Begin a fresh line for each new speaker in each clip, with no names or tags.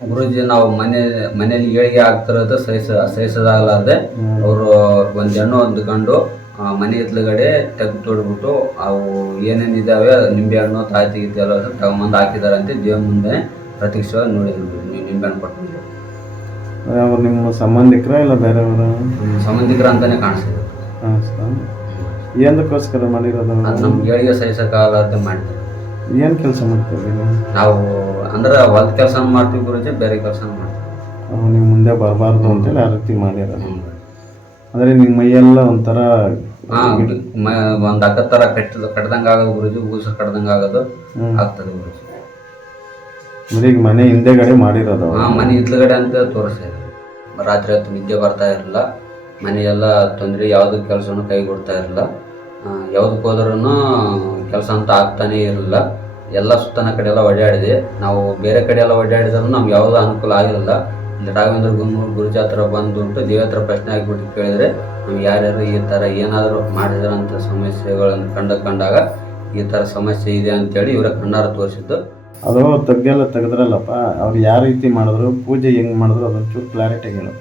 ಗುರುಜಿ ನಾವು ಮನೆ ಮನೇಲಿ ಏಳಿಗೆ ಆಗ್ತಿರೋದು ಸಹಿಸ ಸಹಿಸೋದಾಗಲಾರ್ದೆ ಅವರು ಒಂದು ಹೆಣ್ಣು ಒಂದು ಗಂಡು ಮನೆ ಎತ್ಲಗಡೆ ತೆಗ್ದು ತೊಡ್ಬಿಟ್ಟು ಅವು ಏನೇನು ಇದಾವೆ ನಿಂಬೆ ಹಣ್ಣು ತಾಯಿ ಎಲ್ಲ ತಗೊಂಬಂದು ಹಾಕಿದ್ದಾರೆ ಅಂತ ದೇವ್ರ ಮುಂದೆ ಪ್ರತ್ಯಕ್ಷವಾಗಿ ನೋಡಿದ್ರು ನೀವು ನಿಂಬೆ ಹಣ್ಣು ಕೊಟ್ಟು
ಅವ್ರು ನಿಮ್ಮ ಸಂಬಂಧಿಕರ ಇಲ್ಲ ಬೇರೆಯವರ?
ಸಂಬಂಧಿಕರ ಅಂತಾನೆ ಕಾಣಿಸ್ತಿದ್ರು
ಹಾಂ ಸರ್ ಏನಕ್ಕೋಸ್ಕರ ಮಾಡಿರೋದು?
ಅದು ನಮ್ಗೆ ಏಳಿಗೆ ಸಹಿಸೋಕ್ಕಾಗಲಾರ್ದೆ ಮಾಡಿದ್ರು.
ಏನು ಕೆಲಸ ಮಾಡ್ತೀವಿ
ನಾವು ಅಂದ್ರೆ ಹೊಲದ ಕೆಲಸ ಮಾಡ್ತೀವಿ ಗುರುಜಿ ಬೇರೆ ಕೆಲಸ ಮಾಡ್ತೀವಿ.
ನೀವು ಮುಂದೆ ಬರಬಾರ್ದು ಅಂತೇಳಿ ಆ ರೀತಿ ಮಾಡಿರೋದು ಅಂದರೆ ನಿಮ್ಮ ಮೈಯೆಲ್ಲ ಒಂಥರ
ಹಾ ಒಂದು ಅಕ್ಕ ಥರ ಕಟ್ಟಿದ ಕಟ್ದಂಗೆ ಆಗೋದು ಗುರುಜಿ ಊಸ ಕಟ್ದಂಗೆ ಆಗೋದು ಆಗ್ತದೆ ಗುರುಜಿ.
ಅಂದ್ರೆ ಈಗ ಮನೆ ಹಿಂದೆಗಡೆ ಮಾಡಿರೋದು
ಹಾಂ ಮನೆ ಹಿಂದ್ಲುಗಡೆ ಅಂತ ತೋರಿಸ್ತಾ ರಾತ್ರಿ ಹೊತ್ತು ನಿದ್ದೆ ಬರ್ತಾ ಇರಲಿಲ್ಲ ಮನೆಯೆಲ್ಲ ತೊಂದರೆ ಯಾವುದು ಕೆಲಸನೂ ಕೈಗೊಡ್ತಾ ಇರಲಿಲ್ಲ ಯಾವುದಕ್ಕೆ ಹೋದ್ರೂ ಕೆಲಸ ಅಂತ ಆಗ್ತಾನೇ ಇರಲಿಲ್ಲ ಎಲ್ಲ ಸುತ್ತನ ಕಡೆ ಎಲ್ಲ ಓಡಾಡಿದೆ ನಾವು ಬೇರೆ ಕಡೆ ಎಲ್ಲ ಓಡಾಡಿದ್ರು ನಮ್ಗೆ ಯಾವುದೂ ಅನುಕೂಲ ಆಗಿರಲಿಲ್ಲ. ಇಲ್ಲಿ ರಾಘವೇಂದ್ರ ಗುಮ್ಮೂರು ಗುರುಜಿ ಹತ್ರ ಬಂದುಬಿಟ್ಟು ದೇವ ಹತ್ರ ಪ್ರಶ್ನೆ ಆಗಿಬಿಟ್ಟು ಕೇಳಿದ್ರೆ ನಾವು ಯಾರ್ಯಾರು ಈ ಥರ ಏನಾದರೂ ಮಾಡಿದಾರಂತ ಸಮಸ್ಯೆಗಳನ್ನು ಕಂಡು ಕಂಡಾಗ ಈ ಥರ ಸಮಸ್ಯೆ ಇದೆ ಅಂತೇಳಿ ಇವರ ಕಣ್ಣಾರ ತೋರಿಸಿದ್ದು.
ಅದು ತಗ್ಗೆಲ್ಲ ತೆಗೆದ್ರಲ್ಲಪ್ಪ ಅವ್ರು ಯಾವ ರೀತಿ ಮಾಡಿದ್ರು ಪೂಜೆ ಹೆಂಗೆ ಮಾಡಿದ್ರು ಅದೊಂದು ಚೂರು ಕ್ಲಾರಿಟಿ ಹೇಳು.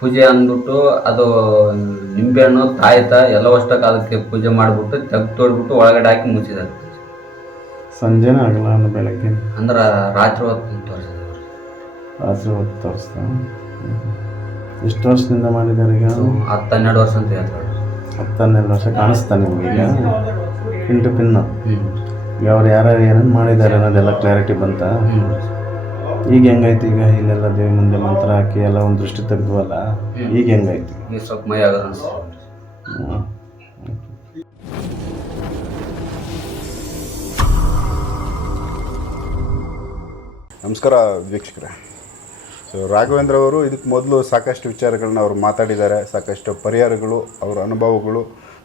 ಪೂಜೆ ಅಂದ್ಬಿಟ್ಟು ಅದು ನಿಂಬೆಹಣ್ಣು ತಾಯ್ತ ಎಲ್ಲ ವರ್ಷ ಅದಕ್ಕೆ ಪೂಜೆ ಮಾಡಿಬಿಟ್ಟು ತೆಗ್ದು ತೋಡ್ಬಿಟ್ಟು ಒಳಗಡೆ ಹಾಕಿ ಮುಚ್ಚಿದ್ದಾರೆ.
ಸಂಜೆನೇ ಆಗಲ್ಲ ಅಂದ್ರೆ ಬೆಳಗ್ಗೆ.
ಅಂದ್ರೆ ರಾತ್ರಿ ಹೊತ್ತು ತೋರಿಸಿದ್ರು
ರಾತ್ರಿ ಹೊತ್ತು ತೋರಿಸ್ತಾ. ಎಷ್ಟು ವರ್ಷದಿಂದ ಮಾಡಿದ್ದಾರೆ ಈಗ?
ಹತ್ತು ಹನ್ನೆರಡು ವರ್ಷ ಅಂತ ಹೇಳ್ತಾರೆ
ಹತ್ತು ಹನ್ನೆರಡು ವರ್ಷ ಕಾಣಿಸ್ತಾ ನಿಮ್ಗೆ ಈಗ? ಪಿನ್ ಟು ಪಿನ್ನು ಈಗ ಅವ್ರು ಯಾರ್ಯಾರು ಏನೇನು ಮಾಡಿದ್ದಾರೆ ಅನ್ನೋದೆಲ್ಲ ಕ್ಲಾರಿಟಿ ಬಂತ? ಈಗ ಹೆಂಗೈತಿ ಈಗ ಇಲ್ಲೆಲ್ಲ ದೇವಿ ಮುಂದೆ ಮಂತ್ರ ಹಾಕಿ ಎಲ್ಲ ಒಂದು ದೃಷ್ಟಿ ತೆಗ್ದ್ವಲ್ಲ ಈಗ ಹೆಂಗೈತಿ
ಸ್ವಲ್ಪ ಮೈ ಆಗೋದು
ನಮಸ್ಕಾರ ವೀಕ್ಷಕರೇ. ಸೊ ರಾಘವೇಂದ್ರ ಅವರು ಇದಕ್ಕೆ ಮೊದಲು ಸಾಕಷ್ಟು ವಿಚಾರಗಳನ್ನ ಅವರು ಮಾತಾಡಿದ್ದಾರೆ. ಸಾಕಷ್ಟು ಪರಿಹಾರಗಳು, ಅವರ ಅನುಭವಗಳು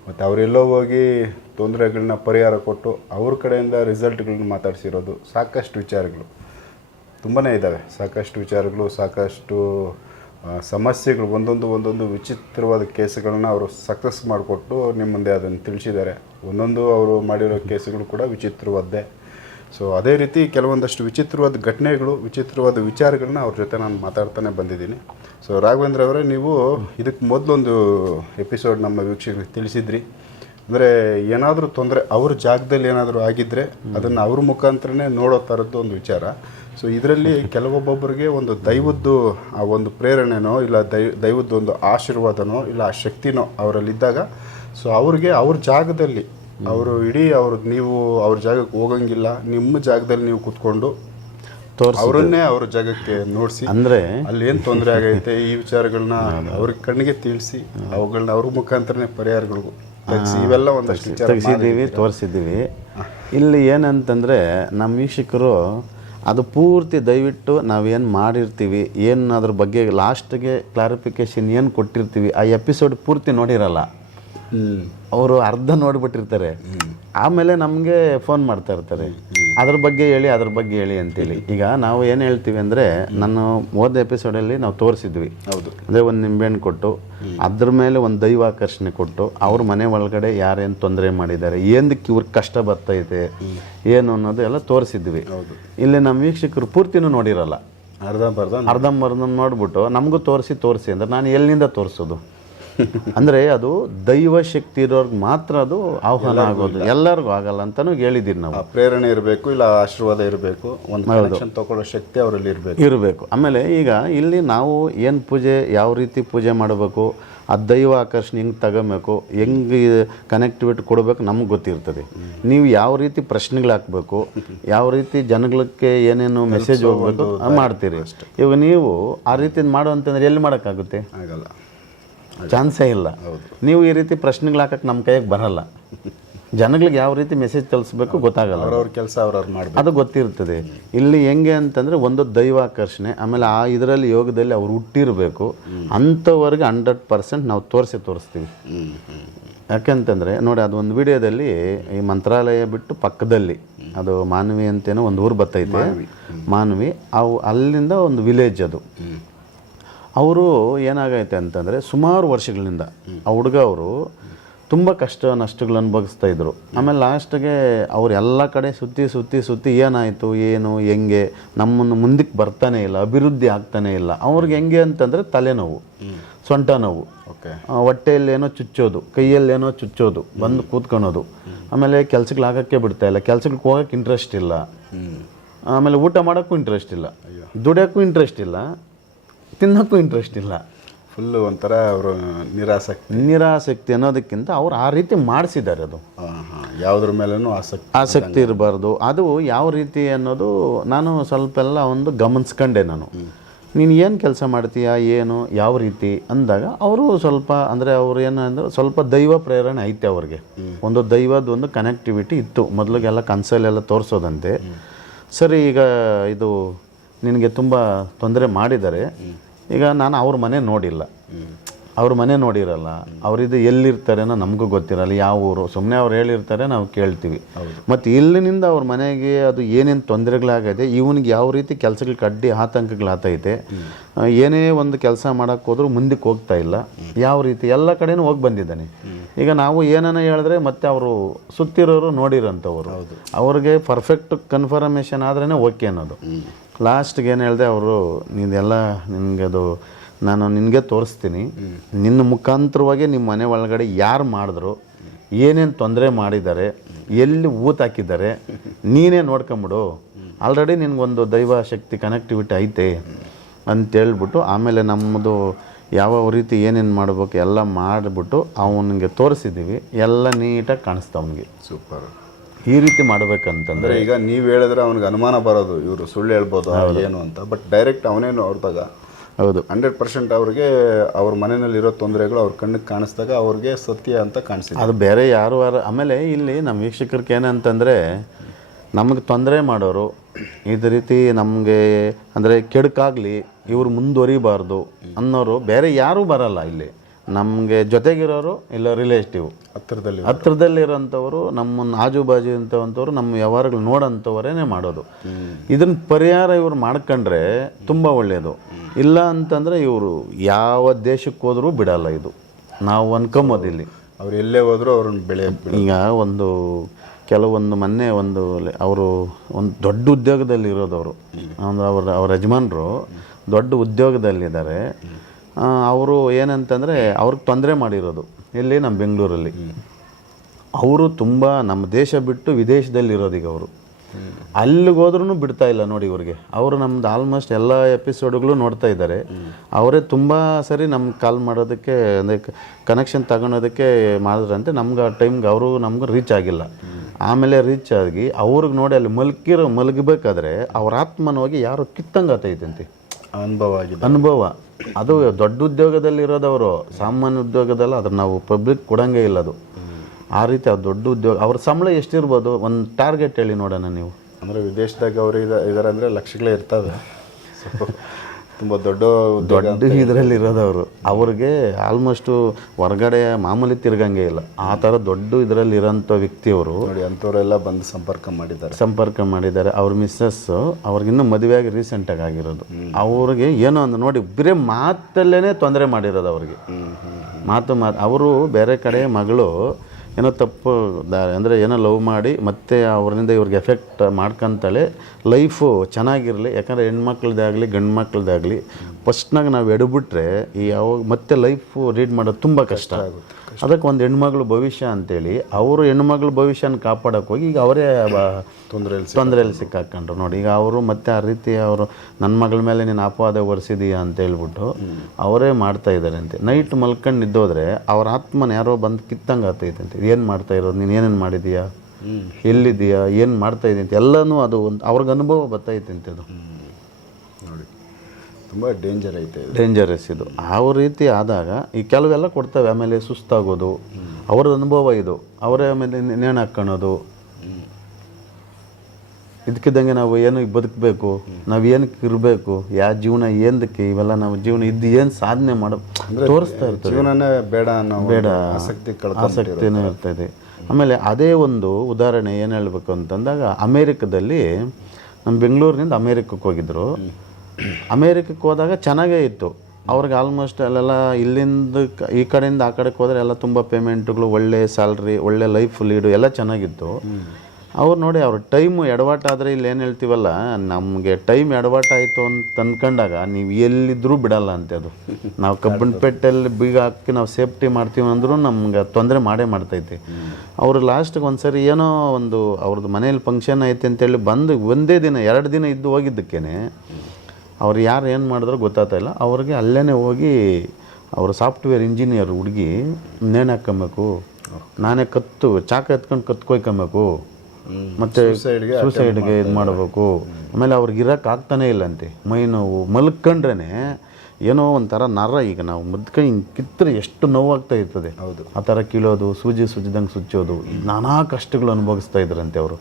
ಮತ್ತು ಅವರೆಲ್ಲೋ ಹೋಗಿ ತೊಂದರೆಗಳನ್ನ ಪರಿಹಾರ ಕೊಟ್ಟು ಅವ್ರ ಕಡೆಯಿಂದ ರಿಸಲ್ಟ್ಗಳನ್ನ ಮಾತಾಡಿಸಿರೋದು ಸಾಕಷ್ಟು ವಿಚಾರಗಳು. ತುಂಬಾ ಇದ್ದಾವೆ ಸಾಕಷ್ಟು ವಿಚಾರಗಳು, ಸಾಕಷ್ಟು ಸಮಸ್ಯೆಗಳು, ಒಂದೊಂದು ಒಂದೊಂದು ವಿಚಿತ್ರವಾದ ಕೇಸ್ಗಳನ್ನ ಅವರು ಸಕ್ಸಸ್ ಮಾಡಿಕೊಟ್ಟು ನಿಮ್ಮ ಮುಂದೆ ಅದನ್ನು ತಿಳಿಸಿದ್ದಾರೆ. ಒಂದೊಂದು ಅವರು ಮಾಡಿರೋ ಕೇಸುಗಳು ಕೂಡ ವಿಚಿತ್ರವಾದ್ದೇ. ಸೊ ಅದೇ ರೀತಿ ಕೆಲವೊಂದಷ್ಟು ವಿಚಿತ್ರವಾದ ಘಟನೆಗಳು ವಿಚಿತ್ರವಾದ ವಿಚಾರಗಳನ್ನ ಅವ್ರ ಜೊತೆ ನಾನು ಮಾತಾಡ್ತಾನೆ ಬಂದಿದ್ದೀನಿ. ಸೊ ರಾಘವೇಂದ್ರ ಅವರೇ ನೀವು ಇದಕ್ಕೆ ಮೊದಲೊಂದು ಎಪಿಸೋಡ್ ನಮ್ಮ ವೀಕ್ಷಕರಿಗೆ ತಿಳಿಸಿದ್ರಿ. ಅಂದರೆ ಏನಾದರೂ ತೊಂದರೆ ಅವ್ರ ಜಾಗದಲ್ಲಿ ಏನಾದರೂ ಆಗಿದ್ದರೆ ಅದನ್ನು ಅವ್ರ ಮುಖಾಂತರನೇ ನೋಡೋ ಥರದ್ದು ಒಂದು ವಿಚಾರ. ಸೊ ಇದರಲ್ಲಿ ಕೆಲವೊಬ್ಬೊಬ್ಬರಿಗೆ ಒಂದು ದೈವದ್ದು ಆ ಒಂದು ಪ್ರೇರಣೆನೋ ಇಲ್ಲ ದೈ ದೈವದ್ದು ಒಂದು ಆಶೀರ್ವಾದನೋ ಇಲ್ಲ ಆ ಶಕ್ತಿನೋ ಅವರಲ್ಲಿದ್ದಾಗ ಸೊ ಅವ್ರಿಗೆ ಅವ್ರ ಜಾಗದಲ್ಲಿ ಅವರು ಇಡೀ ಅವ್ರ ನೀವು ಅವ್ರ ಜಾಗಕ್ಕೆ ಹೋಗಂಗಿಲ್ಲ ನಿಮ್ಮ ಜಾಗದಲ್ಲಿ ನೀವು ಕುತ್ಕೊಂಡು
ತೋರ್ಸಿ
ಅವರನ್ನೇ ಅವ್ರ ಜಾಗಕ್ಕೆ ನೋಡಿಸಿ
ಅಂದ್ರೆ?
ಅಲ್ಲಿ ಏನು ತೊಂದರೆ ಆಗೈತೆ ಈ ವಿಚಾರಗಳನ್ನ ಅವ್ರ ಕಣ್ಣಿಗೆ ತಿಳಿಸಿ ಅವುಗಳನ್ನ ಅವ್ರ ಮುಖಾಂತರನೇ ಪರಿಹಾರಗಳಿಗೂ ಇವೆಲ್ಲ ಒಂದಷ್ಟು
ತೆಗೆಸಿದ್ದೀವಿ ತೋರಿಸಿದ್ದೀವಿ. ಇಲ್ಲಿ ಏನಂತಂದರೆ ನಮ್ಮ ವೀಕ್ಷಕರು ಅದು ಪೂರ್ತಿ ದಯವಿಟ್ಟು ನಾವೇನು ಮಾಡಿರ್ತೀವಿ ಏನು ಅದ್ರ ಬಗ್ಗೆ ಲಾಸ್ಟ್ಗೆ ಕ್ಲಾರಿಫಿಕೇಶನ್ ಏನು ಕೊಟ್ಟಿರ್ತೀವಿ ಆ ಎಪಿಸೋಡ್ ಪೂರ್ತಿ ನೋಡಿರಲ್ಲ. ಅವರು ಅರ್ಧ ನೋಡಿಬಿಟ್ಟಿರ್ತಾರೆ. ಆಮೇಲೆ ನಮಗೆ ಫೋನ್ ಮಾಡ್ತಾ ಇರ್ತಾರೆ. ಅದ್ರ ಬಗ್ಗೆ ಹೇಳಿ ಅದ್ರ ಬಗ್ಗೆ ಹೇಳಿ ಅಂತೇಳಿ. ಈಗ ನಾವು ಏನು ಹೇಳ್ತೀವಿ ಅಂದರೆ ನಾನು ಹೋದ ಎಪಿಸೋಡಲ್ಲಿ ನಾವು ತೋರಿಸಿದ್ವಿ.
ಹೌದು.
ಅಂದರೆ ಒಂದು ನಿಂಬೆಹಣ್ಣು ಕೊಟ್ಟು ಅದ್ರ ಮೇಲೆ ಒಂದು ದೈವಾಕರ್ಷಣೆ ಕೊಟ್ಟು ಅವ್ರ ಮನೆ ಒಳಗಡೆ ಯಾರೇನು ತೊಂದರೆ ಮಾಡಿದ್ದಾರೆ ಏನಕ್ಕೆ ಇವ್ರಿಗೆ ಕಷ್ಟ ಬರ್ತೈತೆ ಏನು ಅನ್ನೋದು ಎಲ್ಲ ತೋರಿಸಿದ್ವಿ. ಇಲ್ಲಿ ನಮ್ಮ ವೀಕ್ಷಕರು ಪೂರ್ತಿನೂ ನೋಡಿರಲ್ಲ.
ಅರ್ಧ ಬರ್ಧ
ಅರ್ಧಂಬರ್ಧ ನೋಡ್ಬಿಟ್ಟು ನಮಗೂ ತೋರಿಸಿ ತೋರಿಸಿ ಅಂದ್ರೆ ನಾನು ಎಲ್ಲಿಂದ ತೋರಿಸೋದು? ಅಂದರೆ ಅದು ದೈವ ಶಕ್ತಿ ಇರೋರ್ಗೆ ಮಾತ್ರ ಅದು ಆಹ್ವಾನ ಆಗೋದು. ಎಲ್ಲರಿಗೂ ಆಗಲ್ಲ ಅಂತಲೂ ಹೇಳಿದ್ದೀನಿ ನಾವು.
ಪ್ರೇರಣೆ ಇರಬೇಕು ಇಲ್ಲ ಆಶೀರ್ವಾದ ಇರಬೇಕು ಒಂದು ತಗೊಳ್ಳೋ ಶಕ್ತಿ ಅವರಲ್ಲಿ ಇರಬೇಕು.
ಇರಬೇಕು. ಆಮೇಲೆ ಈಗ ಇಲ್ಲಿ ನಾವು ಏನು ಪೂಜೆ ಯಾವ ರೀತಿ ಪೂಜೆ ಮಾಡಬೇಕು ಆ ದೈವ ಆಕರ್ಷಣೆ ಹೆಂಗೆ ತಗೋಬೇಕು ಹೆಂಗೆ ಕನೆಕ್ಟಿವಿಟಿ ಕೊಡಬೇಕು ನಮ್ಗೆ ಗೊತ್ತಿರ್ತದೆ. ನೀವು ಯಾವ ರೀತಿ ಪ್ರಶ್ನೆಗಳು ಹಾಕಬೇಕು ಯಾವ ರೀತಿ ಜನಗಳಕ್ಕೆ ಏನೇನು ಮೆಸೇಜ್ ಹೋಗ್ಬೇಕು ಮಾಡ್ತೀರಿ. ಇವಾಗ ನೀವು ಆ ರೀತಿ ಮಾಡು ಅಂತಂದ್ರೆ ಎಲ್ಲಿ ಮಾಡೋಕ್ಕಾಗುತ್ತೆ?
ಆಗಲ್ಲ.
ಚಾನ್ಸೇ ಇಲ್ಲ. ನೀವು ಈ ರೀತಿ ಪ್ರಶ್ನೆಗಳು ಹಾಕಕ್ಕೆ ನಮ್ಮ ಕೈಗೆ ಬರಲ್ಲ. ಜನಗಳಿಗೆ ಯಾವ ರೀತಿ ಮೆಸೇಜ್ ತಲುಪಿಸ್ಬೇಕು ಗೊತ್ತಾಗಲ್ಲ.
ಅವ್ರವ್ರ ಕೆಲಸ ಅವ್ರವ್ರು ಮಾಡಿ
ಅದು ಗೊತ್ತಿರ್ತದೆ. ಇಲ್ಲಿ ಹೆಂಗೆ ಅಂತಂದರೆ ಒಂದು ದೈವಾಕರ್ಷಣೆ ಆಮೇಲೆ ಆ ಇದರಲ್ಲಿ ಯೋಗದಲ್ಲಿ ಅವ್ರು ಹುಟ್ಟಿರಬೇಕು. ಅಂಥವ್ರಿಗೆ ಹಂಡ್ರೆಡ್ ಪರ್ಸೆಂಟ್ ನಾವು ತೋರಿಸಿ ತೋರಿಸ್ತೀವಿ. ಯಾಕೆಂತಂದರೆ ನೋಡಿ ಅದು ಒಂದು ವಿಡಿಯೋದಲ್ಲಿ ಈ ಮಂತ್ರಾಲಯ ಬಿಟ್ಟು ಪಕ್ಕದಲ್ಲಿ ಅದು ಮಾನವಿ ಅಂತೇನೋ ಒಂದು ಊರು ಬರ್ತೈತೆ ಮಾನವಿ. ಅವು ಅಲ್ಲಿಂದ ಒಂದು ವಿಲೇಜ್ ಅದು. ಅವರು ಏನಾಗೈತೆ ಅಂತಂದರೆ ಸುಮಾರು ವರ್ಷಗಳಿಂದ ಆ ಹುಡುಗ ಅವರು ತುಂಬ ಕಷ್ಟ ನಷ್ಟಗಳು ಅನುಭವಿಸ್ತಾ ಇದ್ರು. ಆಮೇಲೆ ಲಾಸ್ಟ್ಗೆ ಅವ್ರು ಎಲ್ಲ ಕಡೆ ಸುತ್ತಿ ಸುತ್ತಿ ಸುತ್ತಿ ಏನಾಯಿತು ಏನು ಹೆಂಗೆ ನಮ್ಮನ್ನು ಮುಂದಕ್ಕೆ ಬರ್ತಾನೆ ಇಲ್ಲ ಅಭಿವೃದ್ಧಿ ಆಗ್ತಾನೆ ಇಲ್ಲ. ಅವ್ರಿಗೆ ಹೆಂಗೆ ಅಂತಂದರೆ ತಲೆನೋವು ಸೊಂಟ ನೋವು.
ಓಕೆ
ಏನೋ ಹೊಟ್ಟೆಯಲ್ಲೇನೋ ಚುಚ್ಚೋದು ಕೈಯಲ್ಲೇನೋ ಚುಚ್ಚೋದು ಬಂದು ಕೂತ್ಕೊಳೋದು ಆಮೇಲೆ ಕೆಲ್ಸಕ್ಕೆ ಆಗೋಕ್ಕೆ ಬಿಡ್ತಾ ಇಲ್ಲ ಕೆಲ್ಸಕ್ಕೆ ಹೋಗೋಕ್ಕೆ ಇಂಟ್ರೆಸ್ಟ್ ಇಲ್ಲ. ಆಮೇಲೆ ಊಟ ಮಾಡೋಕ್ಕೂ ಇಂಟ್ರೆಸ್ಟ್ ಇಲ್ಲ. ದುಡಿಯೋಕ್ಕೂ ಇಂಟ್ರೆಸ್ಟ್ ಇಲ್ಲ. ತಿನ್ನೋಕ್ಕೂ ಇಂಟ್ರೆಸ್ಟ್ ಇಲ್ಲ.
ಫುಲ್ಲು ಒಂಥರ ಅವರು ನಿರಾಸಕ್ತಿ.
ನಿರಾಸಕ್ತಿ ಅನ್ನೋದಕ್ಕಿಂತ ಅವ್ರು ಆ ರೀತಿ ಮಾಡಿಸಿದ್ದಾರೆ ಅದು.
ಯಾವುದ್ರ ಮೇಲೂ ಆಸಕ್ತಿ
ಆಸಕ್ತಿ ಇರಬಾರ್ದು. ಅದು ಯಾವ ರೀತಿ ಅನ್ನೋದು ನಾನು ಸ್ವಲ್ಪ ಎಲ್ಲ ಒಂದು ಗಮನಿಸ್ಕೊಂಡೆ ನಾನು. ನೀನು ಏನು ಕೆಲಸ ಮಾಡ್ತೀಯಾ ಏನು ಯಾವ ರೀತಿ ಅಂದಾಗ ಅವರು ಸ್ವಲ್ಪ ಅಂದರೆ ಅವ್ರು ಏನು ಅಂದರೆ ಸ್ವಲ್ಪ ದೈವ ಪ್ರೇರಣೆ ಐತೆ ಅವ್ರಿಗೆ. ಒಂದು ದೈವದ ಒಂದು ಕನೆಕ್ಟಿವಿಟಿ ಇತ್ತು. ಮೊದಲಿಗೆಲ್ಲ ಕನಸಲ್ಲೆಲ್ಲ ತೋರಿಸೋದಂತೆ. ಸರಿ ಈಗ ಇದು ನಿನಗೆ ತುಂಬ ತೊಂದರೆ ಮಾಡಿದ್ದಾರೆ ಈಗ ನಾನು ಅವ್ರ ಮನೆ ನೋಡಿಲ್ಲ. ಅವ್ರ ಮನೆ ನೋಡಿರಲ್ಲ. ಅವರಿದು ಎಲ್ಲಿರ್ತಾರೇನೋ ನಮಗೂ ಗೊತ್ತಿರಲ್ಲ. ಯಾವ ಊರು? ಸುಮ್ಮನೆ ಅವ್ರು ಹೇಳಿರ್ತಾರೆ ನಾವು ಕೇಳ್ತೀವಿ. ಮತ್ತು ಇಲ್ಲಿನಿಂದ ಅವ್ರ ಮನೆಗೆ ಅದು ಏನೇನು ತೊಂದರೆಗಳಾಗೈತೆ ಇವನಿಗೆ ಯಾವ ರೀತಿ ಕೆಲಸಗಳು ಕಡ್ಡಿ ಆತಂಕಗಳಾತೈತೆ ಏನೇ ಒಂದು ಕೆಲಸ ಮಾಡೋಕ್ಕೆ ಹೋದ್ರೂ ಮುಂದಕ್ಕೆ ಹೋಗ್ತಾ ಇಲ್ಲ. ಯಾವ ರೀತಿ? ಎಲ್ಲ ಕಡೆನೂ ಹೋಗಿ ಬಂದಿದ್ದಾನೆ. ಈಗ ನಾವು ಏನನ್ನ ಹೇಳಿದ್ರೆ ಮತ್ತೆ ಅವರು ಸುತ್ತಿರೋರು ನೋಡಿರೋಂಥವ್ರು. ಅವ್ರಿಗೆ ಪರ್ಫೆಕ್ಟ್ ಕನ್ಫರ್ಮೇಷನ್ ಆದ್ರೇ ಓಕೆ ಅನ್ನೋದು. ಲಾಸ್ಟ್ಗೆ ಏನು ಹೇಳಿದೆ, ಅವರು, ನೀನೆಲ್ಲ ನಿನಗೆ ಅದು, ನಾನು ನಿನಗೆ ತೋರಿಸ್ತೀನಿ. ನಿನ್ನ ಮುಖಾಂತರವಾಗಿ ನಿಮ್ಮ ಮನೆ ಒಳಗಡೆ ಯಾರು ಮಾಡಿದ್ರು, ಏನೇನು ತೊಂದರೆ ಮಾಡಿದ್ದಾರೆ, ಎಲ್ಲಿ ಊತ ಹಾಕಿದ್ದಾರೆ, ನೀನೇ ನೋಡ್ಕೊಂಬಿಡು. ಆಲ್ರೆಡಿ ನಿನಗೊಂದು ದೈವ ಶಕ್ತಿ ಕನೆಕ್ಟಿವಿಟಿ ಐತೆ. ಅಂತೇಳ್ಬಿಟ್ಟು ಆಮೇಲೆ ನಮ್ಮದು ಯಾವ ರೀತಿ ಏನೇನು ಮಾಡ್ಬೇಕು ಎಲ್ಲ ಮಾಡಿಬಿಟ್ಟು, ಅವನಿಗೆ ತೋರಿಸಿದ್ದೀವಿ ಎಲ್ಲ ನೀಟಾಗಿ ಕಾಣಿಸ್ತಾ ಅವನಿಗೆ.
ಸೂಪರ್.
ಈ ರೀತಿ ಮಾಡ್ಬೇಕಂತಂದ್ರೆ
ಈಗ ನೀವು ಹೇಳಿದ್ರೆ ಅವ್ನಿಗೆ ಅನುಮಾನ ಬರೋದು ಇವರು ಸುಳ್ಳು ಹೇಳ್ಬೋದು ಏನು ಅಂತ. ಬಟ್ ಡೈರೆಕ್ಟ್ ಅವನೇನು ನೋಡಿದಾಗ
ಹೌದು.
ಹಂಡ್ರೆಡ್ ಪರ್ಸೆಂಟ್ ಅವ್ರಿಗೆ ಅವ್ರ ಮನೆಯಲ್ಲಿರೋ ತೊಂದರೆಗಳು ಅವ್ರ ಕಣ್ಣಿಗೆ ಕಾಣಿಸ್ದಾಗ ಅವ್ರಿಗೆ ಸತ್ಯ ಅಂತ ಕಾಣಿಸಿದೆ.
ಅದು ಬೇರೆ ಯಾರು ಯಾರು ಆಮೇಲೆ ಇಲ್ಲಿ ನಮ್ಮ ವೀಕ್ಷಕರಿಗೆ ಏನಂತಂದರೆ ನಮಗೆ ತೊಂದರೆ ಮಾಡೋರು ಇದೇ ರೀತಿ ನಮಗೆ ಅಂದರೆ ಕೆಡುಕಾಗಲಿ ಇವರು ಮುಂದುವರಿಬಾರ್ದು ಅನ್ನೋರು ಬೇರೆ ಯಾರೂ ಬರಲ್ಲ ಇಲ್ಲಿ. ನಮಗೆ ಜೊತೆಗಿರೋರು ಇಲ್ಲ ರಿಲೇಟಿವ್
ಹತ್ತಿರದಲ್ಲಿ
ಹತ್ತಿರದಲ್ಲಿರೋಂಥವ್ರು ನಮ್ಮನ್ನು ಆಜು ಬಾಜು ಇಂಥವಂಥವ್ರು ನಮ್ಮ ವ್ಯವಹಾರಗಳು ನೋಡೋಂಥವರೇನೆ ಮಾಡೋದು. ಇದನ್ನು ಪರಿಹಾರ ಇವರು ಮಾಡ್ಕೊಂಡ್ರೆ ತುಂಬ ಒಳ್ಳೆಯದು ಇಲ್ಲ ಅಂತಂದರೆ ಇವರು ಯಾವ ದೇಶಕ್ಕೆ ಹೋದರೂ ಬಿಡಲ್ಲ ಇದು. ನಾವು ಅನ್ಕೊಂಬೋದು ಇಲ್ಲಿ
ಅವ್ರು ಎಲ್ಲೇ ಹೋದರೂ ಅವ್ರನ್ನ ಬೆಳೆ
ಈಗ ಒಂದು ಕೆಲವೊಂದು ಮೊನ್ನೆ ಒಂದು ಅವರು ಒಂದು ದೊಡ್ಡ ಉದ್ಯೋಗದಲ್ಲಿ ಇರೋದವರು ಒಂದು ಅವ್ರ ಅವ್ರ ಯಜಮಾನರು ದೊಡ್ಡ ಉದ್ಯೋಗದಲ್ಲಿದ್ದಾರೆ. ಅವರು ಏನಂತಂದರೆ ಅವ್ರಿಗೆ ತೊಂದರೆ ಮಾಡಿರೋದು. ಇಲ್ಲಿ ನಮ್ಮ ಬೆಂಗಳೂರಲ್ಲಿ. ಅವರು ತುಂಬ ನಮ್ಮ ದೇಶ ಬಿಟ್ಟು ವಿದೇಶದಲ್ಲಿ ಇರೋದೀಗ ಅವರು. ಅಲ್ಲಿಗೆ ಹೋದ್ರೂ ಬಿಡ್ತಾ ಇಲ್ಲ ನೋಡಿ ಇವ್ರಿಗೆ. ಅವರು ನಮ್ದು ಆಲ್ಮೋಸ್ಟ್ ಎಲ್ಲ ಎಪಿಸೋಡ್ಗಳು ನೋಡ್ತಾ ಇದ್ದಾರೆ. ಅವರೇ ತುಂಬ ಸರಿ ನಮ್ಗೆ ಕಾಲ್ ಮಾಡೋದಕ್ಕೆ, ಅಂದರೆ ಕನೆಕ್ಷನ್ ತಗೊಳೋದಕ್ಕೆ ಮಾಡಿದ್ರಂತೆ ನಮ್ಗೆ ಆ ಟೈಮ್ಗೆ ಅವರು ನಮ್ಗೆ ರೀಚ್ ಆಗಿಲ್ಲ. ಆಮೇಲೆ ರೀಚ್ ಆಗಿ ಅವ್ರಿಗೆ ನೋಡಿ ಅಲ್ಲಿ ಮಲ್ಕಿರೋ, ಮಲಗಬೇಕಾದ್ರೆ ಅವ್ರ ಆತ್ಮನ ಹೋಗಿ ಯಾರು ಕಿತ್ತಂಗೆ ಆತೈತಂತೆ
ಅನುಭವ ಆಗಿದೆ.
ಅನುಭವ. ಅದು ದೊಡ್ಡ ಉದ್ಯೋಗದಲ್ಲಿ ಇರೋದವರು ಸಾಮಾನ್ಯ ಉದ್ಯೋಗದಲ್ಲಿ ಅದ್ರ ನಾವು ಪಬ್ಲಿಕ್ ಕೊಡಂಗೇ ಇಲ್ಲ ಅದು. ಆ ರೀತಿ ಆ ದೊಡ್ಡ ಉದ್ಯೋಗ ಅವ್ರ ಸಂಬಳ ಎಷ್ಟಿರ್ಬೋದು? ಒಂದು ಟಾರ್ಗೆಟ್ ಹೇಳಿ ನೋಡೋಣ ನೀವು.
ಅಂದರೆ ವಿದೇಶದಾಗ ಅವರು ಇದಾರೆ ಅಂದರೆ ಲಕ್ಷಗಳೇ ಇರ್ತವೆ. ತುಂಬ ದೊಡ್ಡ
ದೊಡ್ಡ ಇದರಲ್ಲಿ ಇರೋದವರು ಅವ್ರಿಗೆ ಆಲ್ಮೋಸ್ಟು ಹೊರಗಡೆ ಮಾಮೂಲಿ ತಿರ್ಗಂಗೆ ಇಲ್ಲ. ಆ ಥರ ದೊಡ್ಡ ಇದರಲ್ಲಿ ಇರೋಂಥ ವ್ಯಕ್ತಿಯವರು
ನೋಡಿ ಅಂಥವರೆಲ್ಲ ಬಂದು ಸಂಪರ್ಕ ಮಾಡಿದ್ದಾರೆ.
ಸಂಪರ್ಕ ಮಾಡಿದ್ದಾರೆ. ಅವ್ರ ಮಿಸ್ಸಸ್ಸು ಅವ್ರಿಗಿನ್ನೂ ಮದುವೆಯಾಗಿ ರೀಸೆಂಟಾಗಿ ಆಗಿರೋದು. ಅವ್ರಿಗೆ ಏನೋ ಒಂದು ನೋಡಿ ಬರೀ ಮಾತಲ್ಲೇ ತೊಂದರೆ ಮಾಡಿರೋದು ಅವ್ರಿಗೆ. ಮಾತು ಮಾತು ಅವರು ಬೇರೆ ಕಡೆ ಮಗಳು ಏನೋ ತಪ್ಪು ದಾರಿ ಅಂದರೆ ಏನೋ ಲವ್ ಮಾಡಿ ಮತ್ತೆ ಅವರಿಂದ ಇವ್ರಿಗೆ ಎಫೆಕ್ಟ್ ಮಾಡ್ಕೊಂತಾಳೆ. ಲೈಫು ಚೆನ್ನಾಗಿರಲಿ ಯಾಕಂದರೆ ಹೆಣ್ಮಕ್ಳದ್ದಾಗಲಿ ಗಂಡು ಮಕ್ಳದ್ದಾಗಲಿ ಫಸ್ಟ್ನಾಗ ನಾವು ಎಡಬಿಟ್ರೆ ಈ ಯಾವಾಗ ಮತ್ತೆ ಲೈಫು ರೀಡ್ ಮಾಡೋದು ತುಂಬ ಕಷ್ಟ. ಅದಕ್ಕೆ ಒಂದು ಹೆಣ್ಮಗಳು ಭವಿಷ್ಯ ಅಂತೇಳಿ ಅವರು ಹೆಣ್ಮಗಳು ಭವಿಷ್ಯನ ಕಾಪಾಡೋಕೆ ಹೋಗಿ ಈಗ ಅವರೇ
ತೊಂದರೆಯಲ್ಲಿ
ತೊಂದರೆಯಲ್ಲಿ ಸಿಕ್ಕಾಕೊಂಡ್ರು. ನೋಡಿ. ಈಗ ಅವರು ಮತ್ತೆ ಆ ರೀತಿ ಅವರು ನನ್ನ ಮಗಳ ಮೇಲೆ ನೀನು ಅಪವಾದ ಒರೆಸಿದೀಯಾ ಅಂತ ಹೇಳ್ಬಿಟ್ಟು ಅವರೇ ಮಾಡ್ತಾ ಇದ್ದಾರೆ ಅಂತೆ. ನೈಟ್ ಮಲ್ಕೊಂಡು ನಿದ್ದೋದ್ರೆ ಅವ್ರ ಆತ್ಮನ ಯಾರೋ ಬಂದು ಕಿತ್ತಂಗೆ ಆಗ್ತೈತಂತೆ ಏನು ಮಾಡ್ತಾ ಇರೋದು? ನೀನು ಏನೇನು ಮಾಡಿದೀಯಾ? ಎಲ್ಲಿದೀಯಾ ಏನು ಮಾಡ್ತಾ ಇದೀಯ ಅಂತ ಎಲ್ಲನೂ ಅದು ಒಂದು ಅವ್ರಿಗೆ ಅನುಭವ ಅಂತ ಅದು
ನೋಡಿ. ತುಂಬ ಡೇಂಜರ್ ಐತೆ
ಡೇಂಜರಸ್ ಇದು. ಆ ರೀತಿ ಆದಾಗ ಈ ಕೆಲವೆಲ್ಲ ಕೊಡ್ತವೆ. ಆಮೇಲೆ ಸುಸ್ತಾಗೋದು. ಅವ್ರ ಅನುಭವ ಇದು. ಅವರೇ ಆಮೇಲೆ ನೇಣು ಹಾಕ್ಕೊಳೋದು ಇದಕ್ಕಿದ್ದಂಗೆ ನಾವು ಏನು ಬದುಕಬೇಕು ನಾವು ಏನಕ್ಕೆ ಇರಬೇಕು ಯಾವ ಜೀವನ ಏನಕ್ಕೆ ಇವೆಲ್ಲ ನಾವು ಜೀವನ ಇದ್ದು ಏನು ಸಾಧನೆ ಮಾಡೋ ತೋರಿಸ್ತಾ ಇರ್ತದೆ.
ಜೀವನನೇ ಬೇಡ ಅನ್ನೋ
ಬೇಡ.
ಆಸಕ್ತಿ
ಆಸಕ್ತಿನೂ ಇರ್ತದೆ. ಆಮೇಲೆ ಅದೇ ಒಂದು ಉದಾಹರಣೆ ಏನು ಹೇಳಬೇಕು ಅಂತಂದಾಗ ಅಮೇರಿಕದಲ್ಲಿ ನಮ್ಮ ಬೆಂಗಳೂರಿನಿಂದ ಅಮೇರಿಕಕ್ಕೆ ಹೋಗಿದ್ರು. ಅಮೇರಿಕಕ್ಕೆ ಹೋದಾಗ ಚೆನ್ನಾಗೇ ಇತ್ತು. ಅವ್ರಿಗೆ ಆಲ್ಮೋಸ್ಟ್ ಅಲ್ಲೆಲ್ಲ ಇಲ್ಲಿಂದ ಈ ಕಡೆಯಿಂದ ಆ ಕಡೆಗೆ ಹೋದರೆ ಎಲ್ಲ ತುಂಬ ಪೇಮೆಂಟ್ಗಳು ಒಳ್ಳೆ ಸ್ಯಾಲ್ರಿ ಒಳ್ಳೆ ಲೈಫ್ ಲೀಡು ಎಲ್ಲ ಚೆನ್ನಾಗಿತ್ತು. ಅವ್ರು ನೋಡಿ ಅವ್ರ ಟೈಮು ಎಡವಾಟಾದರೆ ಇಲ್ಲಿ ಏನು ಹೇಳ್ತೀವಲ್ಲ ನಮಗೆ ಟೈಮ್ ಎಡವಾಟಾಯಿತು ಅಂತ ಅಂದ್ಕೊಂಡಾಗ ನೀವು ಎಲ್ಲಿದ್ದರೂ ಬಿಡಲ್ಲ ಅಂತೆ ಅದು. ನಾವು ಕಬ್ಬನ್ ಪೆಟ್ಟಲ್ಲಿ ಬೀಗ ಹಾಕಿ ನಾವು ಸೇಫ್ಟಿ ಮಾಡ್ತೀವಿ ಅಂದರೂ ನಮ್ಗೆ ತೊಂದರೆ ಮಾಡೇ ಮಾಡ್ತೈತಿ. ಅವರು ಲಾಸ್ಟಿಗೆ ಒಂದು ಸರಿ ಏನೋ ಒಂದು ಅವ್ರದ್ದು ಮನೇಲಿ ಫಂಕ್ಷನ್ ಐತೆ ಅಂತೇಳಿ ಬಂದು ಒಂದೇ ದಿನ ಎರಡು ದಿನ ಇದ್ದು ಹೋಗಿದ್ದಕ್ಕೇನೆ ಅವ್ರು ಯಾರು ಏನು ಮಾಡಿದ್ರು ಗೊತ್ತಾಗ್ತಾ ಇಲ್ಲ. ಅವ್ರಿಗೆ ಅಲ್ಲೇ ಹೋಗಿ ಅವರು ಸಾಫ್ಟ್ವೇರ್ ಇಂಜಿನಿಯರ್ ಹುಡುಗಿ ನೇಣು ಹಾಕ್ಕೊಬೇಕು ನಾನೇ ಕತ್ತು ಚಾಕ ಎತ್ಕೊಂಡು ಕತ್ಕೊಯ್ಕೊಬೇಕು ಮತ್ತು ಸೂಸೈಡ್ಗೆ ಇದು ಮಾಡಬೇಕು. ಆಮೇಲೆ ಅವ್ರಿಗೆ ಇರೋಕೆ ಆಗ್ತಾನೇ ಇಲ್ಲಂತೆ ಮೈ ನೋವು ಮಲ್ಕಂಡ್ರೇ ಏನೋ ಒಂಥರ ನರ ಈಗ ನಾವು ಮುದ್ಕೈ ಹಿಂಗೆ ಕಿತ್ತರೆ ಎಷ್ಟು ನೋವಾಗ್ತಾ ಇರ್ತದೆ.
ಹೌದು.
ಆ ಥರ ಕೀಳೋದು ಸೂಜಿ ಸುಜ್ಜಿದಂಗೆ ಸುಚ್ಚೋದು ನಾನಾ ಕಷ್ಟಗಳು ಅನುಭವಿಸ್ತಾ ಇದ್ರಂತೆ ಅವರು.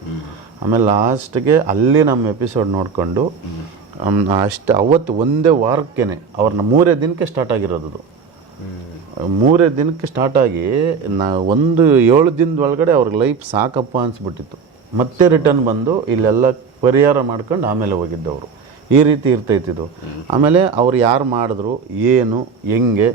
ಆಮೇಲೆ ಲಾಸ್ಟ್ಗೆ ಅಲ್ಲಿ ನಮ್ಮ ಎಪಿಸೋಡ್ ನೋಡಿಕೊಂಡು ಅಷ್ಟು ಅವತ್ತು ಒಂದೇ ವಾರಕ್ಕೇನೆ ಅವ್ರನ್ನ ಮೂರೇ ದಿನಕ್ಕೆ ಸ್ಟಾರ್ಟ್ ಆಗಿರೋದು. ಮೂರೇ ದಿನಕ್ಕೆ ಸ್ಟಾರ್ಟ್ ಆಗಿ ನಾ ಒಂದು ಏಳು ದಿನದ ಒಳಗಡೆ ಅವ್ರಿಗೆ ಲೈಫ್ ಸಾಕಪ್ಪ ಅನಿಸ್ಬಿಟ್ಟಿತ್ತು. ಮತ್ತೆ ರಿಟರ್ನ್ ಬಂದು ಇಲ್ಲೆಲ್ಲ ಪರಿಹಾರ ಮಾಡ್ಕೊಂಡು ಆಮೇಲೆ ಹೋಗಿದ್ದವರು. ಈ ರೀತಿ ಇರ್ತೈತಿದು ಆಮೇಲೆ ಅವ್ರು ಯಾರು ಮಾಡಿದ್ರು ಏನು ಹೆಂಗೆ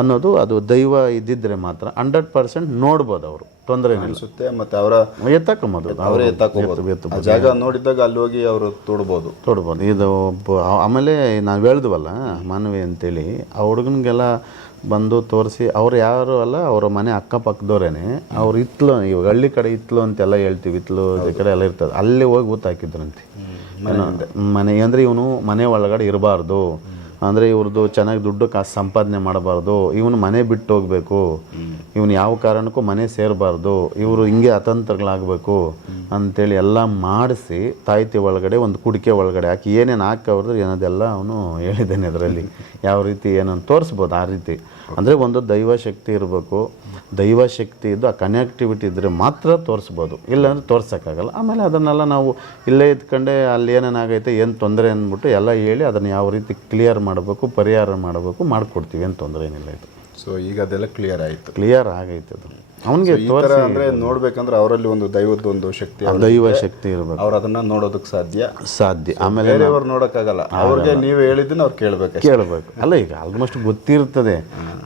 ಅನ್ನೋದು ಅದು ದೈವ ಇದ್ದಿದ್ರೆ ಮಾತ್ರ ಹಂಡ್ರೆಡ್ ಪರ್ಸೆಂಟ್ ನೋಡ್ಬೋದು ಅವರು. ತೊಂದರೆ
ಅನಿಸುತ್ತೆ ಮತ್ತೆ ಅವರ
ಎತ್ತಕ್ಕಂಬೋದು
ಅವರೇ ಎತ್ತಾಕೋಬಹುದು ಆ ಜಾಗ ನೋಡಿದಾಗ ಅಲ್ಲಿ ಹೋಗಿ ಅವರು ತೊಡ್ಬೋದು.
ತೊಡ್ಬೋದು. ಇದು ಆಮೇಲೆ ನಾವು ಹೇಳ್ದವಲ್ಲ ಮಾನವಿ ಅಂತೇಳಿ ಆ ಹುಡುಗನಿಗೆಲ್ಲ ಬಂದು ತೋರಿಸಿ ಅವ್ರು ಯಾರು ಅಲ್ಲ ಅವರ ಮನೆ ಅಕ್ಕಪಕ್ಕದವ್ರೇನೆ. ಅವ್ರು ಇತ್ಲು ಇವಾಗ ಹಳ್ಳಿ ಕಡೆ ಇತ್ಲು ಅಂತೆಲ್ಲ ಹೇಳ್ತೀವಿ ಇತ್ಲು ಈ ಕಡೆ ಎಲ್ಲ ಇರ್ತದೆ. ಅಲ್ಲಿ ಹೋಗಿ ಊತ ಹಾಕಿದ್ರಂತೆ. ಮನೆ ಅಂದರೆ ಇವನು ಮನೆ ಒಳಗಡೆ ಇರಬಾರ್ದು. ಅಂದರೆ ಇವ್ರದ್ದು ಚೆನ್ನಾಗಿ ದುಡ್ಡು ಕಾಸು ಸಂಪಾದನೆ ಮಾಡಬಾರ್ದು. ಇವನು ಮನೆ ಬಿಟ್ಟು ಹೋಗಬೇಕು. ಇವನು ಯಾವ ಕಾರಣಕ್ಕೂ ಮನೆ ಸೇರಬಾರ್ದು. ಇವರು ಹಿಂಗೆ ಅತಂತ್ರಗಳಾಗಬೇಕು ಅಂತೇಳಿ ಎಲ್ಲ ಮಾಡಿಸಿ ತಾಯ್ತಿ ಒಳಗಡೆ ಒಂದು ಕುಡಿಕೆ ಒಳಗಡೆ ಹಾಕಿ ಏನೇನು ಹಾಕವ್ರದ್ದು ಏನದೆಲ್ಲ ಅವನು ಹೇಳಿದ್ದಾನೆ ಅದರಲ್ಲಿ. ಯಾವ ರೀತಿ ಏನನ್ನು ತೋರಿಸ್ಬೋದು ಆ ರೀತಿ. ಅಂದರೆ ಒಂದು ದೈವ ಶಕ್ತಿ ಇರಬೇಕು. ದೈವ ಶಕ್ತಿ ಇದ್ದು ಆ ಕನೆಕ್ಟಿವಿಟಿ ಇದ್ದರೆ ಮಾತ್ರ ತೋರಿಸ್ಬೋದು. ಇಲ್ಲಾಂದ್ರೆ ತೋರ್ಸೋಕ್ಕಾಗಲ್ಲ. ಆಮೇಲೆ ಅದನ್ನೆಲ್ಲ ನಾವು ಇಲ್ಲೇ ಇದ್ಕೊಂಡೆ ಅಲ್ಲಿ ಏನೇನಾಗೈತೆ ಏನು ತೊಂದರೆ ಅಂದ್ಬಿಟ್ಟು ಎಲ್ಲ ಹೇಳಿ ಅದನ್ನು ಯಾವ ರೀತಿ ಕ್ಲಿಯರ್ ಮಾಡಬೇಕು ಪರಿಹಾರ ಮಾಡಬೇಕು ಮಾಡಿಕೊಡ್ತೀವಿ ಏನು ತೊಂದರೆ ಏನಿಲ್ಲ ಇದು.
ಸೊ ಈಗ ಅದೆಲ್ಲ ಕ್ಲಿಯರ್ ಆಯಿತು.
ಕ್ಲಿಯರ್ ಆಗೈತೆ ಅದು. ಅವನಿಗೆ
ಈ ತರ ಅಂದ್ರೆ ನೋಡ್ಬೇಕಂದ್ರೆ ಅವರಲ್ಲಿ ಒಂದು ದೈವದ ಒಂದು ಶಕ್ತಿ
ದೈವ ಶಕ್ತಿ ಇರಬೇಕು.
ಅವ್ರು ಅದನ್ನ ನೋಡೋದಕ್ಕೆ ಸಾಧ್ಯ?
ಸಾಧ್ಯ. ಆಮೇಲೆ
ಬೇರೆಯವ್ರು ನೋಡೋಕ್ಕಾಗಲ್ಲ. ಅವ್ರಿಗೆ ನೀವು ಹೇಳಿದ್ದನ್ನ ಅವ್ರು ಕೇಳ್ಬೇಕು
ಕೇಳಬೇಕು. ಅಲ್ಲ ಈಗ ಆಲ್ಮೋಸ್ಟ್ ಗೊತ್ತಿರ್ತದೆ.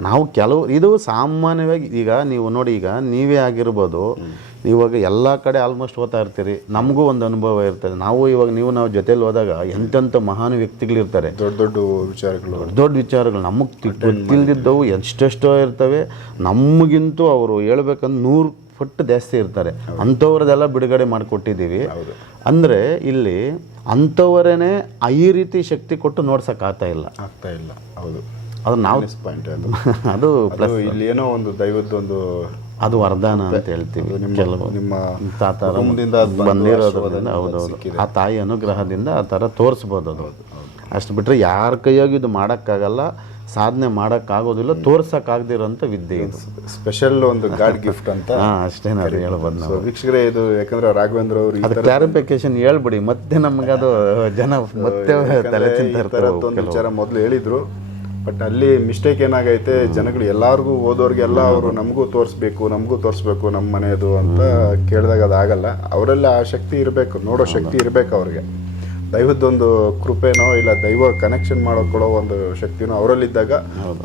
ನಾವು ಕೆಲವು ಇದು ಸಾಮಾನ್ಯವಾಗಿ ಈಗ ನೀವು ನೋಡಿ ಈಗ ನೀವೇ ಆಗಿರ್ಬೋದು. ಇವಾಗ ಎಲ್ಲ ಕಡೆ ಆಲ್ಮೋಸ್ಟ್ ಓದ್ತಾ ಇರ್ತೀರಿ. ನಮಗೂ ಒಂದು ಅನುಭವ ಇರ್ತದೆ. ನಾವು ಇವಾಗ ನೀವು ನಾವು ಜೊತೆಲಿ ಹೋದಾಗ ಎಂತೆಂಥ ಮಹಾನ್ ವ್ಯಕ್ತಿಗಳಿರ್ತಾರೆ.
ದೊಡ್ಡ ದೊಡ್ಡ ವಿಚಾರಗಳು.
ದೊಡ್ಡ ದೊಡ್ಡ ವಿಚಾರಗಳು. ನಮಗೆ ಗೊತ್ತಿಲ್ದಿದ್ದವು ಎಷ್ಟೆಷ್ಟೋ ಇರ್ತವೆ. ನಮಗಿಂತೂ ಅವರು ಹೇಳ್ಬೇಕಂದ್ರೆ ನೂರು ಪಟ್ಟು ಜಾಸ್ತಿ ಇರ್ತಾರೆ. ಅಂಥವ್ರದೆಲ್ಲ ಬಿಡುಗಡೆ ಮಾಡಿಕೊಟ್ಟಿದ್ದೀವಿ. ಅಂದರೆ ಇಲ್ಲಿ ಅಂಥವರೇ ಈ ರೀತಿ ಶಕ್ತಿ ಕೊಟ್ಟು ನೋಡ್ಸೋಕ್ಕಾಗ್ತಾ ಆಗ್ತಾ ಇಲ್ಲ.
ಆಗ್ತಾ ಇಲ್ಲ. ಹೌದು.
ಅದು ನಾವು
ಪಾಯಿಂಟ್ ಅದು.
ಅದು
ಇಲ್ಲಿ ಏನೋ ಒಂದು ದೈವದ ಒಂದು
ಅದು ವರದಾನ ಅಂತ ಹೇಳ್ತೀವಿ ಕೆಲವು
ನಿಮ್ಮ
ತಾತಾರ ಬಂದಿರೋದ್ರಿಂದ ಹೌದೌದು ಆ ತಾಯಿ ಅನುಗ್ರಹದಿಂದ ಆ ಥರ ತೋರಿಸ್ಬೋದು ಅದು. ಅಷ್ಟು ಬಿಟ್ಟರೆ ಯಾರ ಕೈಯಾಗಿ ಇದು ಮಾಡೋಕ್ಕಾಗಲ್ಲ ಸಾಧನೆ ಮಾಡೋಕ್ಕಾಗೋದಿಲ್ಲ ತೋರ್ಸೋಕ್ಕಾಗದಿರೋಂಥ ವಿದ್ಯೆ ಇದು.
ಸ್ಪೆಷಲ್ ಒಂದು ಗಾಡ್ ಗಿಫ್ಟ್ ಅಂತ
ಹಾಂ ಅಷ್ಟೇ ನಾವು ಹೇಳ್ಬೋದು ನಾವು.
ವೀಕ್ಷಕರೇ ಇದು ಯಾಕಂದ್ರೆ ರಾಘವೇಂದ್ರ ಅವರು
ಅದು ಕ್ಲಾರಿಫಿಕೇಶನ್ ಹೇಳ್ಬಿಡಿ ಮತ್ತೆ ನಮ್ಗೆ ಅದು ಜನ ಮತ್ತೆ ತಲೆ
ಥರದ್ದೊಂದು ವಿಚಾರ ಮೊದಲು ಹೇಳಿದ್ರು. ಬಟ್ ಅಲ್ಲಿ ಮಿಸ್ಟೇಕ್ ಏನಾಗೈತೆ ಜನಗಳು ಎಲ್ಲಾರ್ಗೂ ಓದೋರ್ಗೆಲ್ಲ ಅವರು ನಮಗೂ ತೋರಿಸ್ಬೇಕು ನಮಗೂ ತೋರಿಸ್ಬೇಕು ನಮ್ಮ ಮನೆಯದು ಅಂತ ಕೇಳಿದಾಗ ಅದಾಗಲ್ಲ. ಅವರೆಲ್ಲ ಆ ಶಕ್ತಿ ಇರಬೇಕು ನೋಡೋ ಶಕ್ತಿ ಇರಬೇಕು ಅವ್ರಿಗೆ. ದೈವದ್ದೊಂದು ಕೃಪೆನೋ ಇಲ್ಲ ದೈವ ಕನೆಕ್ಷನ್ ಮಾಡೋಕೊಡೋ ಒಂದು ಶಕ್ತಿನೋ ಅವರಲ್ಲಿದ್ದಾಗ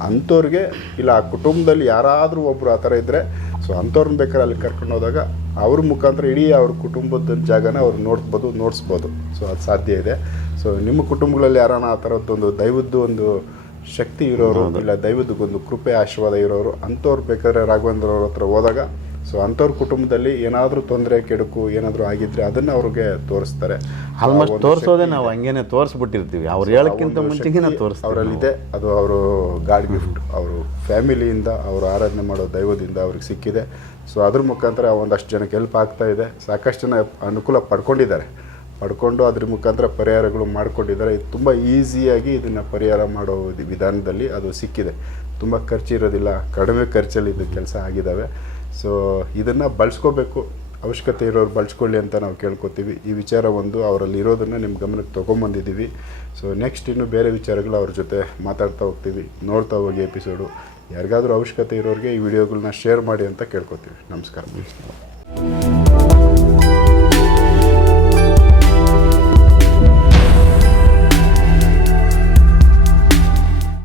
ಅಂಥವ್ರಿಗೆ ಇಲ್ಲ ಆ ಕುಟುಂಬದಲ್ಲಿ ಯಾರಾದರೂ ಒಬ್ಬರು ಆ ಥರ ಇದ್ದರೆ ಸೊ ಅಂಥವ್ರನ್ನ ಬೇಕಾದ್ರೆ ಅಲ್ಲಿ ಕರ್ಕೊಂಡು ಹೋದಾಗ ಅವ್ರ ಮುಖಾಂತರ ಇಡೀ ಅವ್ರ ಕುಟುಂಬದ ಜಾಗನ ಅವ್ರು ನೋಡ್ಬೋದು ನೋಡಿಸ್ಬೋದು. ಸೊ ಅದು ಸಾಧ್ಯ ಇದೆ. ಸೊ ನಿಮ್ಮ ಕುಟುಂಬಗಳಲ್ಲಿ ಯಾರಾನ ಆ ಥರದ್ದೊಂದು ದೈವದ್ದು ಒಂದು ಶಕ್ತಿ ಇರೋರು ಇಲ್ಲ ದೈವದಕ್ಕೊಂದು ಕೃಪೆ ಆಶೀರ್ವಾದ ಇರೋರು ಅಂಥವ್ರು ಬೇಕಾದ್ರೆ ರಾಘವೇಂದ್ರ ಅವ್ರ ಹತ್ರ ಹೋದಾಗ ಸೊ ಅಂಥವ್ರ ಕುಟುಂಬದಲ್ಲಿ ಏನಾದರೂ ತೊಂದರೆ ಕೆಡುಕು ಏನಾದರೂ ಆಗಿದ್ರೆ ಅದನ್ನು ಅವ್ರಿಗೆ ತೋರಿಸ್ತಾರೆ.
ಆಲ್ಮೋಸ್ಟ್ ತೋರಿಸೋದೇ ನಾವು ಹಂಗೇನೆ ತೋರಿಸ್ಬಿಟ್ಟಿರ್ತೀವಿ. ಅವ್ರು ಹೇಳೋಕ್ಕಿಂತ ಮುಂಚೆಗೆ ತೋರಿಸ್
ಅವರಲ್ಲಿದೆ. ಅದು ಅವರು ಗಾಡ್ ಗಿಫ್ಟ್. ಅವರು ಫ್ಯಾಮಿಲಿಯಿಂದ ಅವರು ಆರಾಧನೆ ಮಾಡೋ ದೈವದಿಂದ ಅವ್ರಿಗೆ ಸಿಕ್ಕಿದೆ. ಸೊ ಅದ್ರ ಮುಖಾಂತರ ಒಂದಷ್ಟು ಜನಕ್ಕೆ ಹೆಲ್ಪ್ ಆಗ್ತಾ ಇದೆ. ಸಾಕಷ್ಟು ಜನ ಅನುಕೂಲ ಪಡ್ಕೊಂಡಿದ್ದಾರೆ. ಪಡ್ಕೊಂಡು ಅದ್ರ ಮುಖಾಂತರ ಪರಿಹಾರಗಳು ಮಾಡಿಕೊಂಡಿದ್ದಾರೆ. ಇದು ತುಂಬ ಈಸಿಯಾಗಿ ಇದನ್ನು ಪರಿಹಾರ ಮಾಡೋ ವಿಧಾನದಲ್ಲಿ ಅದು ಸಿಕ್ಕಿದೆ. ತುಂಬ ಖರ್ಚಿರೋದಿಲ್ಲ ಕಡಿಮೆ ಖರ್ಚಲ್ಲಿ ಇದು ಕೆಲಸ ಆಗಿದ್ದಾವೆ ಸೊ ಇದನ್ನು ಬಳಸ್ಕೋಬೇಕು. ಅವಶ್ಯಕತೆ ಇರೋರು ಬಳಸ್ಕೊಳ್ಳಿ ಅಂತ ನಾವು ಕೇಳ್ಕೊತೀವಿ. ಈ ವಿಚಾರ ಒಂದು ಅವರಲ್ಲಿ ಇರೋದನ್ನು ನಿಮ್ಮ ಗಮನಕ್ಕೆ ತೊಗೊಂಬಂದಿದ್ದೀವಿ. ಸೊ ನೆಕ್ಸ್ಟ್ ಇನ್ನು ಬೇರೆ ವಿಚಾರಗಳು ಅವ್ರ ಜೊತೆ ಮಾತಾಡ್ತಾ ಹೋಗ್ತೀವಿ. ನೋಡ್ತಾ ಹೋಗಿ ಎಪಿಸೋಡು ಯಾರಿಗಾದರೂ ಅವಶ್ಯಕತೆ ಇರೋರಿಗೆ ಈ ವಿಡಿಯೋಗಳನ್ನ ಶೇರ್ ಮಾಡಿ ಅಂತ ಕೇಳ್ಕೊತೀವಿ. ನಮಸ್ಕಾರ.